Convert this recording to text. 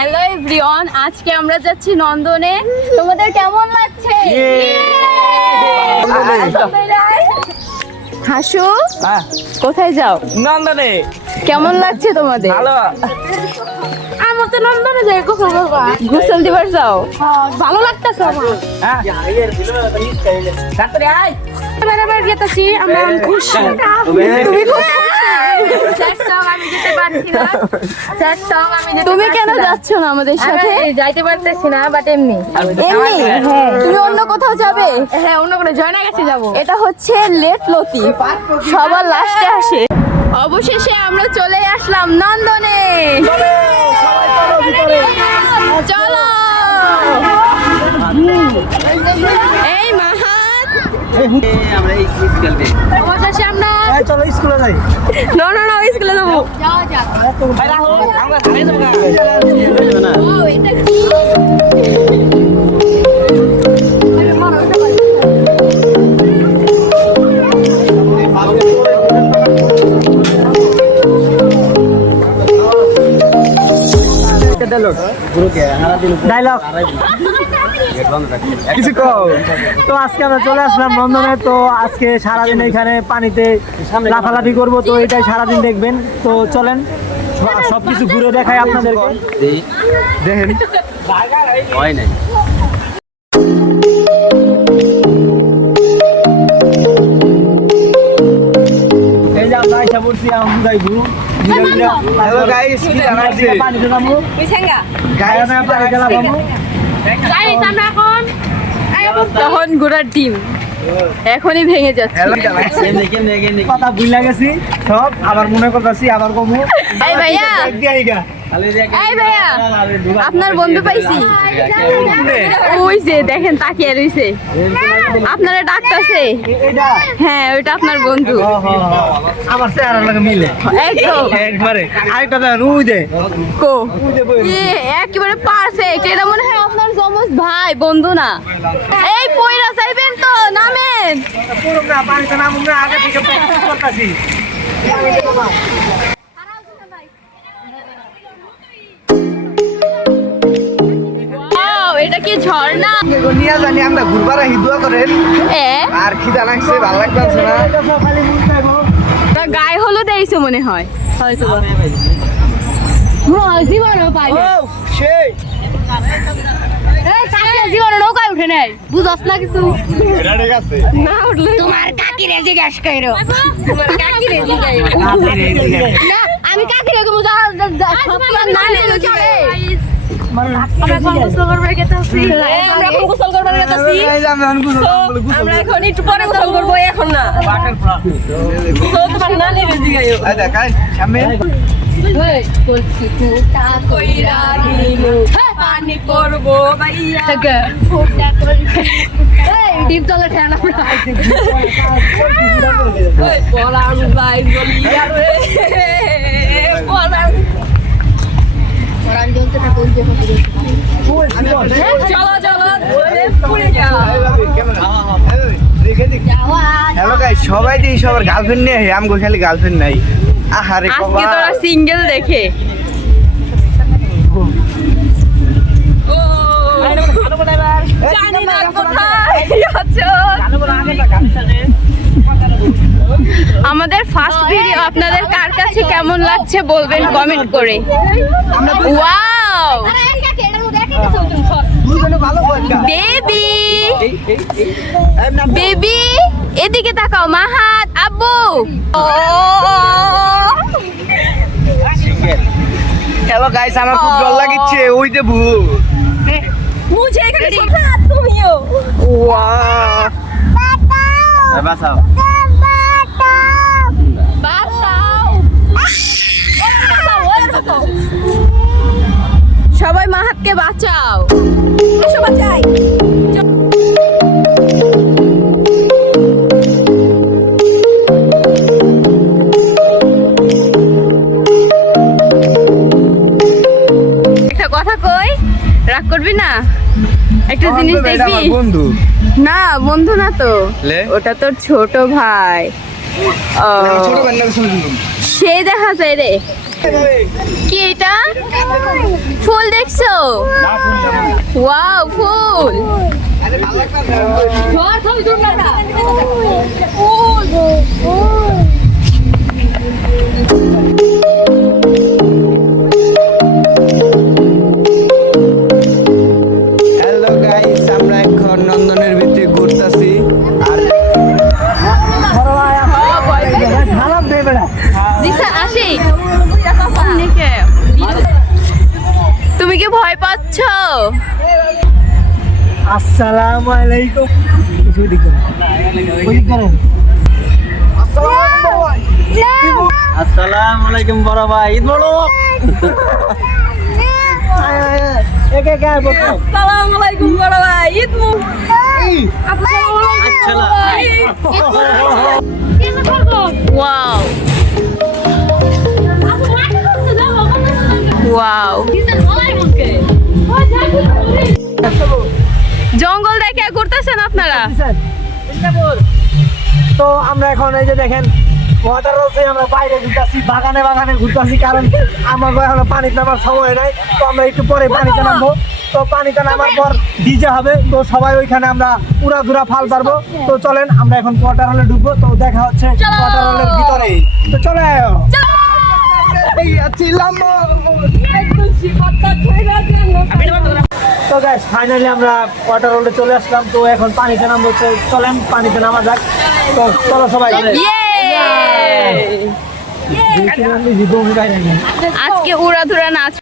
Hello everyone, আজকে আমরা যাচ্ছি নন্দনে। তোমাদের কেমন লাগছে? হাসু, কোথায় যাও? নন্দনে। কেমন লাগছে তোমাদের? ভালো। আমার তো নন্দনে যাই গোসল করবা। গোসল দিবার যাও? ভালো লাগতেছে আমার। ডাক্তার আয়। বেড়াবার গেতেছি আমরা খুশি। তুমি খুশি? তুমি কেন যাচ্ছ না আমাদের সাথে? যাইতে পারতেছি না, বাট এমনি এমনি? তুমি অন্য কোথাও যাবে? হ্যাঁ, অন্য কোনো জয়না গেছে যাবো। এটা হচ্ছে লেট লতিফ, সবার লাস্টে আসে। অবশেষে আমরা চলে আসলাম নন্দনে। চলো এই মাহাত, আমরা এই কুইজ খেলবে। অবশেষে আমরা চলো স্কুলে যাই। না স্কুলে যাবো। ভাই রাহুল, আমরা ঘরে যাব না। ও এটা কি? ডায়লগ কিছু কও। তো আজকে আমরা চলে আসলাম নন্দনে। তো আজকে সারাদিন এখানে পানিতে লাফালাফি করবো, তো এটাই সারাদিন দেখবেন। তো চলেন সবকিছু ঘুরে দেখাই আপনাদেরকে। দেখেন হয় নাই। এই যে আমরা আইসা পড়ছি আমুদাইবু। হ্যালো গাইস, কি জানাইছে? পানিতে নামু। গায়ে না পানিতে নামু। তখন ঘোড়ার ডিম এখনই ভেঙে যাচ্ছে। কথা ভুলে গেছি সব, আবার মনে করতেছি আবার কমু। এই ভাইয়া, এই ভাইয়া, আপনার বন্ধু পাইছি। ওই যে দেখেন তাকিয়ে রইছে, আপনারা ডাকতেছে। হ্যাঁ, ওইটা আপনার বন্ধু। আমার চেহারা লাগে মিলে একদম একবারে। আরেকটা দেন ওই দে কো, একেবারে পারফেক্ট। এটা মনে হয় আপনার জমজ ভাই, বন্ধু না। এই পয়রা চাইবেন তো, নামেন। পুরো না পানিতে নামুন না, আগে থেকে প্র্যাকটিস করতেছি। ওয়াও, এটা কি ঝর্ণা? নিয়ে জানি আমরা ঘুরবার আহি, দোয়া করেন। আর খিদা লাগছে, ভালো লাগতেছে না। তা গায়ে হলুদ এইছে মনে হয়, হয়তো জীবনও পাই সেই জীবনে নৌকায় উঠে নেয়, বুঝস না কিছু। এটা ঠিক আছে। না উঠলে তোমার কাকিরে জিজ্ঞাস করো। তোমার কাকিরে জিজ্ঞাসা না, আমি কাকিরে কমু যা না নেলো কি আমরা কোন গোসল করবার গেতাছি। আমরা কোন গোসল করবার গেতাছি। আমরা এখন একটু পরে গোসল করব, এখন না। তো তোমার নানি রে জিগাইও। এই দেখাই সামনে এই কলকি ফুটা কইরা দিলু, পানি করব ভাইয়া ফুটা কলকি। এই ডিপ তলে ঠানা আমরা আইছি। এই পড়ার ভাই বলিয়া রে, পড়ার জ্বলতে থাকুন যে চলো পুরে যাও। হ্যালো গাইস, সবাই দিই সবার গার্লফ্রেন্ড নিয়ে আমগো খালি গার্লফ্রেন্ড নাই। আহারে আজকে তোরা সিঙ্গেল দেখে। জানি না কোথায় আছো। আমাদের ফার্স্ট ভিডিও আপনাদের কার কাছে কেমন লাগছে বলবেন কমেন্ট করে। ওয়াও বেবি, বেবি এদিকে তাকাও। মাহাত, আব্বু। হ্যালো গাইস, আমার খুব ডর লাগিচ্ছে। ওই যে ভূত। মুঝে এখানে সোফা তুমিও। ওয়াও বাসাও। সবাই মাহাতকে বাঁচাও, এসো বাঁচাই। একটা কথা কই, রাগ করবি না? একটা জিনিস দেখবি? বন্ধু না, বন্ধু না তো, লে? ওটা তোর ছোট ভাই। ছোট বান্না সে দেখা যায় রে। কি এটা ফুল দেখছো ওয়াও ফুল হ্যালো গাইস, আমরা এখন নন্দনের ভিতরে ঘুরতাছি আর বড় ভাই খারাপ দে বেড়া দিশা আসি তুমি কি ভয় পাচ্ছ আসসালামু আলাইকুম কিছু দিক করেন আসসালামু আলাইকুম বড় ভাই ঈদ বলো একে কে বলতো আসসালামু আলাইকুম বড় ভাই ঈদ ওয়াও ওয়াও জঙ্গল দেখে ঘুরতেছেন আপনারা তো আমরা এখন এই যে দেখেন ওয়াটার রোডে আমরা বাইরে ঘুরতেছি বাগানে বাগানে ঘুরতেছি কারণ আমার এখনো পানিতে নামার সময় নাই তো আমরা একটু পরে পানিতে নামবো তো পানিতে নামার পর ডিজে হবে তো সবাই ওইখানে আমরা উড়াধুরা ফাল পারবো তো চলেন আমরা এখন ওয়াটার হলে ঢুকবো তো দেখা হচ্ছে ওয়াটার হলের ভিতরে তো চলে আয় তো গাইস ফাইনালি আমরা ওয়াটার হলে চলে আসলাম তো এখন পানিতে নামবো তো চলেন পানিতে নামা যাক তো চলো সবাই আজকে উড়াধুরা নাচ